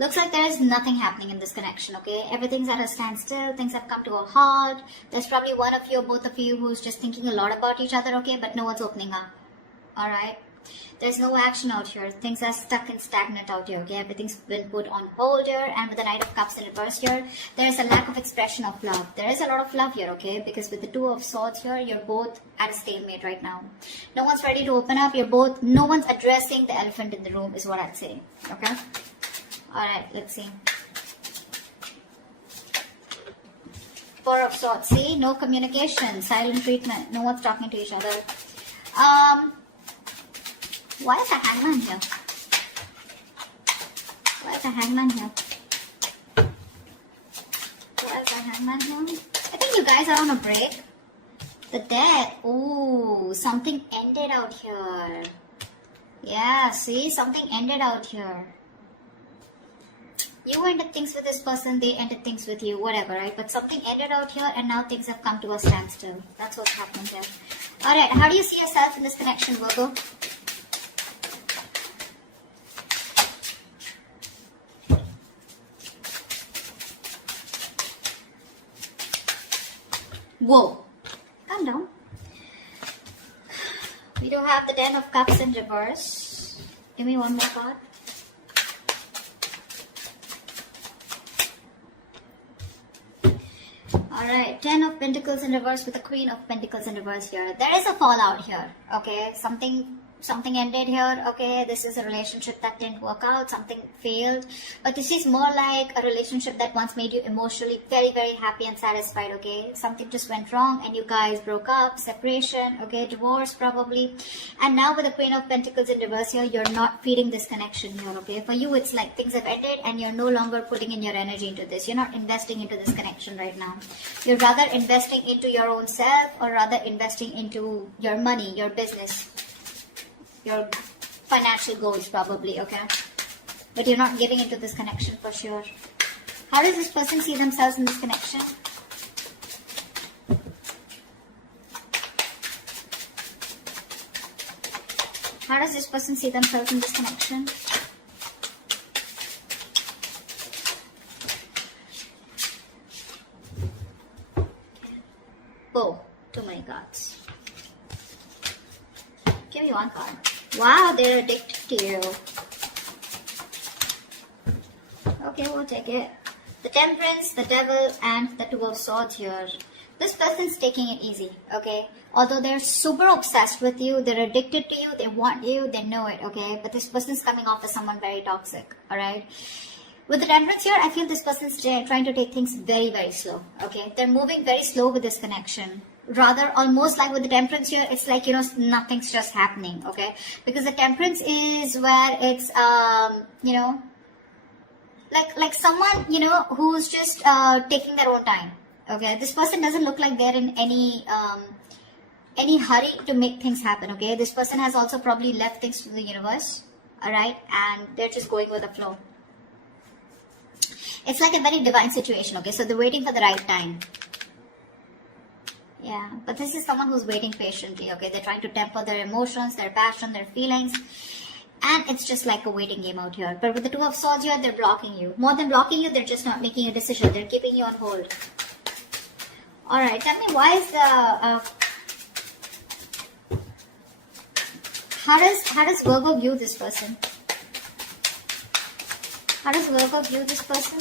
Looks like there is nothing happening in this connection, okay? Everything's at a standstill. Things have come to a halt. There's probably one of you or both of you who's just thinking a lot about each other, okay? But no one's opening up, all right? There's no action out here. Things are stuck and stagnant out here, okay? Everything's been put on hold here. And with the Knight of Cups in reverse here, there is a lack of expression of love. There is a lot of love here, okay? Because with the Two of Swords here, you're both at a stalemate right now. No one's ready to open up. No one's addressing the elephant in the room is what I'd say, okay? Alright, let's see. Four of Swords. See? No communication. Silent treatment. No one's talking to each other. Why is the Hangman here? Why is the Hangman here? Why is the Hangman here? I think you guys are on a break. The Death. Ooh, something ended out here. Yeah, see? Something ended out here. You ended things with this person, they ended things with you, whatever, right? But something ended out here and now things have come to a standstill. That's what's happening here. Alright, how do you see yourself in this connection, Virgo? Whoa. Calm down. We do have the Ten of Cups in reverse. Give me one more card. Alright, Ten of Pentacles in reverse with the Queen of Pentacles in reverse here. There is a fallout here, okay? Something ended here, okay? This is a relationship that didn't work out, something failed. But this is more like a relationship that once made you emotionally very, very happy and satisfied, okay? Something just went wrong and you guys broke up, separation, okay? Divorce probably. And now with the Queen of Pentacles in reverse here, you're not feeding this connection here, okay? For you, it's like things have ended and you're no longer putting in your energy into this. You're not investing into this connection right now. You're rather investing into your own self or rather investing into your money, your business, your financial goals probably, okay? But you're not giving into this connection for sure. How does this person see themselves in this connection? How does this person see themselves in this connection? Oh, too many cards. Give me one card. Wow, they're addicted to you. Okay, we'll take it. The Temperance, the Devil, and the Two of Swords here. This person's taking it easy, okay? Although they're super obsessed with you, they're addicted to you, they want you, they know it, okay? But this person's coming off as someone very toxic, alright? With the Temperance here, I feel this person's trying to take things very, very slow, okay? They're moving very slow with this connection. Rather, almost like with the Temperance here, it's like, you know, nothing's just happening, okay? Because the Temperance is where it's, you know, like someone, you know, who's just taking their own time, okay? This person doesn't look like they're in any hurry to make things happen, okay? This person has also probably left things to the universe, alright? And they're just going with the flow. It's like a very divine situation, okay? So they're waiting for the right time. Yeah, but this is someone who's waiting patiently, okay? They're trying to temper their emotions, their passion, their feelings. And it's just like a waiting game out here. But with the Two of Swords here, they're blocking you. More than blocking you, they're just not making a decision. They're keeping you on hold. Alright, tell me why is the... How does Virgo view this person? How does Virgo view this person?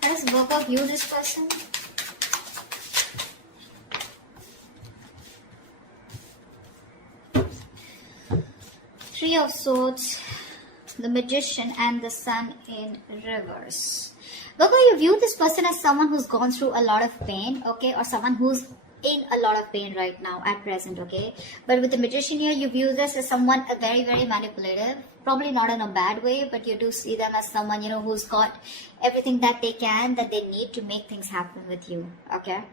How does Virgo view this person? Three of Swords, the Magician, and the Sun in reverse. Virgo, you view this person as someone who's gone through a lot of pain, okay? Or someone who's in a lot of pain right now at present, okay? But with the Magician here, you view this as someone very, very manipulative. Probably not in a bad way, but you do see them as someone, you know, who's got everything that they can, that they need to make things happen with you, okay?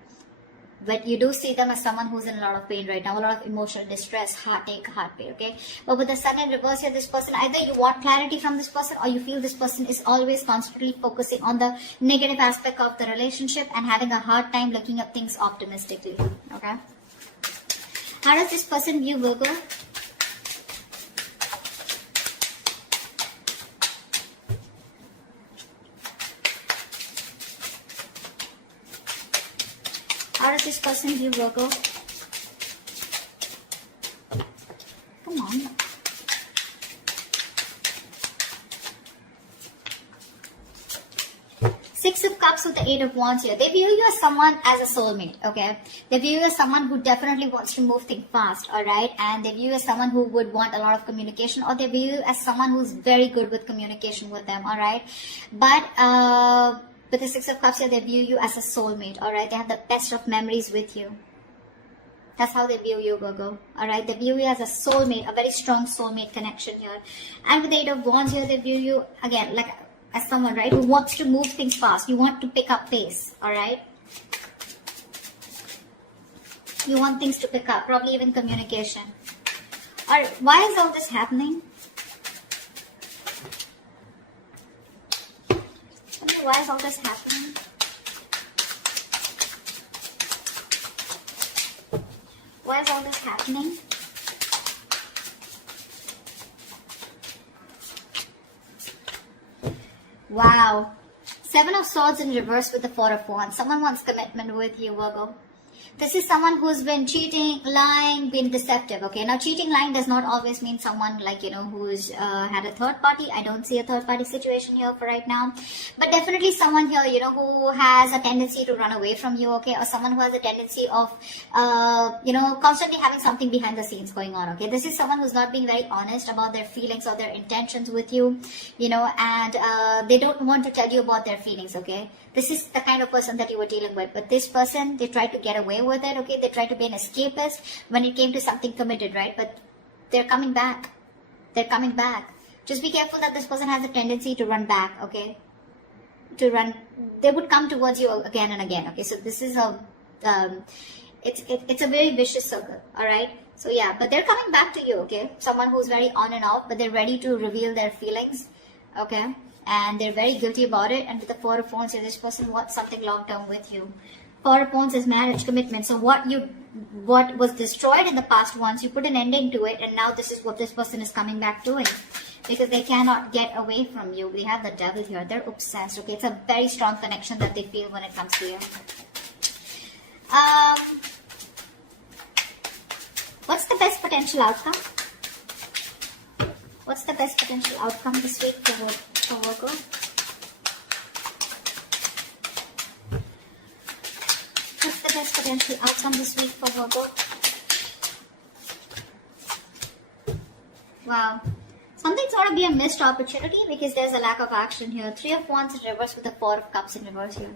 But you do see them as someone who's in a lot of pain right now, a lot of emotional distress, heartache, heart pain, okay? But with the Sun in reverse here, this person, either you want clarity from this person or you feel this person is always constantly focusing on the negative aspect of the relationship and having a hard time looking at things optimistically, okay? How does this person view Virgo? does this person view Virgo? Come on. Six of Cups with the Eight of Wands here. They view you as someone as a soulmate, okay? They view you as someone who definitely wants to move things fast, alright? And they view you as someone who would want a lot of communication, or they view you as someone who's very good with communication with them, alright? But with the Six of Cups here, they view you as a soulmate, alright? They have the best of memories with you. That's how they view you, Virgo. Alright, they view you as a soulmate, a very strong soulmate connection here. And with the Eight of Wands here, they view you, again, like as someone, right, who wants to move things fast. You want to pick up pace, alright? You want things to pick up, probably even communication. Alright, why is all this happening? Why is all this happening? Why is all this happening? Wow. Seven of Swords in reverse with the Four of Wands. Someone wants commitment with you, Virgo. This is someone who's been cheating, lying, been deceptive, okay? Now, cheating, lying does not always mean someone like, you know, who's had a third party. I don't see a third party situation here for right now. But definitely someone here, you know, who has a tendency to run away from you, okay? Or someone who has a tendency of, you know, constantly having something behind the scenes going on, okay? This is someone who's not being very honest about their feelings or their intentions with you, you know, and they don't want to tell you about their feelings, okay? This is the kind of person that you were dealing with. But this person, they tried to get away with it, okay? They tried to be an escapist when it came to something committed, right? But they're coming back. They're coming back. Just be careful that this person has a tendency to run back, okay? To run, they would come towards you again and again, okay? So this is a, it's a very vicious circle, all right? So yeah, but they're coming back to you, okay? Someone who's very on and off, but they're ready to reveal their feelings, okay? And they're very guilty about it. And with the Four of Wands, this person wants something long-term with you. Four of Wands is marriage, commitment. So what was destroyed in the past once, you put an ending to it, and now this is what this person is coming back doing. Because they cannot get away from you. We have the Devil here. They're obsessed, okay? It's a very strong connection that they feel when it comes to you. What's the best potential outcome? What's the best potential outcome this week for Virgo? What's the best potential outcome this week for Virgo? Wow. Something's got to be a missed opportunity because there's a lack of action here. Three of Wands in reverse with the Four of Cups in reverse here.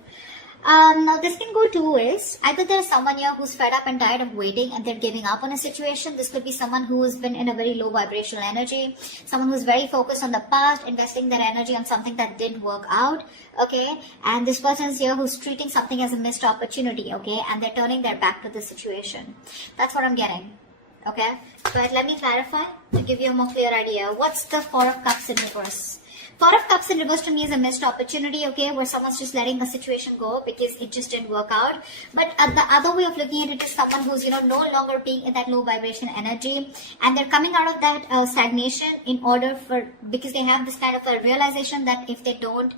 Now this can go two ways. Either there's someone here who's fed up and tired of waiting and they're giving up on a situation. This could be someone who's been in a very low vibrational energy. Someone who's very focused on the past, investing their energy on something that didn't work out. Okay. And this person's here who's treating something as a missed opportunity. Okay. And they're turning their back to the situation. That's what I'm getting. Okay. But let me clarify to give you a more clear idea. What's the Four of Cups in reverse? Four of Cups in reverse to me is a missed opportunity, okay, where someone's just letting a situation go because it just didn't work out. But the other way of looking at it is someone who's, you know, no longer being in that low vibration energy, and they're coming out of that stagnation in order for, because they have this kind of a realization that if they don't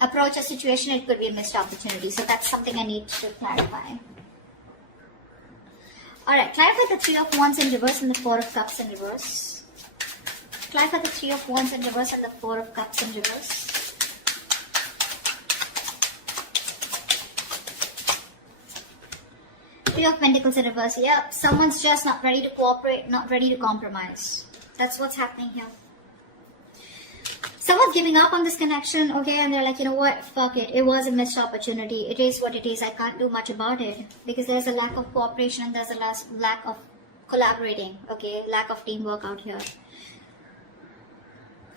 approach a situation, it could be a missed opportunity. So that's something I need to clarify. Alright, clarify the Three of Wands in reverse and the Four of Cups in reverse. Clarify the Three of Wands in reverse and the Four of Cups in reverse. Three of Pentacles in reverse. Yeah, someone's just not ready to cooperate, not ready to compromise. That's what's happening here. Someone's giving up on this connection, okay, and they're like, you know what, fuck it. It was a missed opportunity. It is what it is. I can't do much about it because there's a lack of cooperation and there's a lack of collaborating, okay, lack of teamwork out here.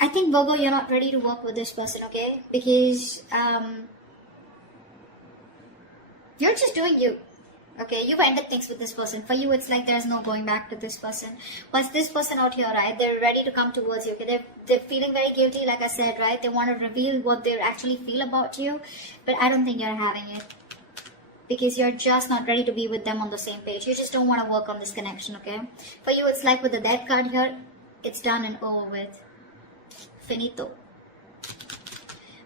I think, Virgo, you're not ready to work with this person, okay? Because you're just doing you, okay? You've ended things with this person. For you, it's like there's no going back to this person. But this person out here, right, they're ready to come towards you, okay? They're feeling very guilty, like I said, right? They want to reveal what they actually feel about you. But I don't think you're having it. Because you're just not ready to be with them on the same page. You just don't want to work on this connection, okay? For you, it's like with the Death card here, it's done and over with. Finito.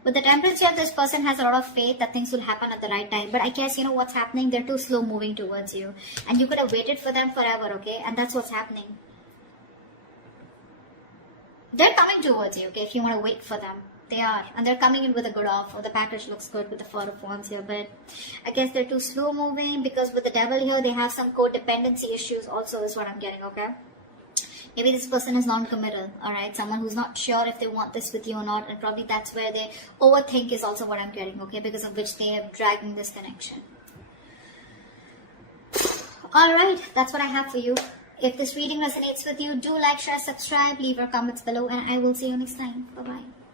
With the Temperance here, this person has a lot of faith that things will happen at the right time. But I guess, you know what's happening? They're too slow moving towards you. And you could have waited for them forever, okay? And that's what's happening. They're coming towards you, okay? If you want to wait for them. They are. And they're coming in with a good offer. The package looks good with the Four of Wands here. But I guess they're too slow moving because with the Devil here, they have some codependency issues also is what I'm getting, okay? Maybe this person is non-committal, alright? Someone who's not sure if they want this with you or not, and probably that's where they overthink is also what I'm getting, okay? Because of which they are dragging this connection. Alright, that's what I have for you. If this reading resonates with you, do like, share, subscribe, leave your comments below, and I will see you next time. Bye-bye.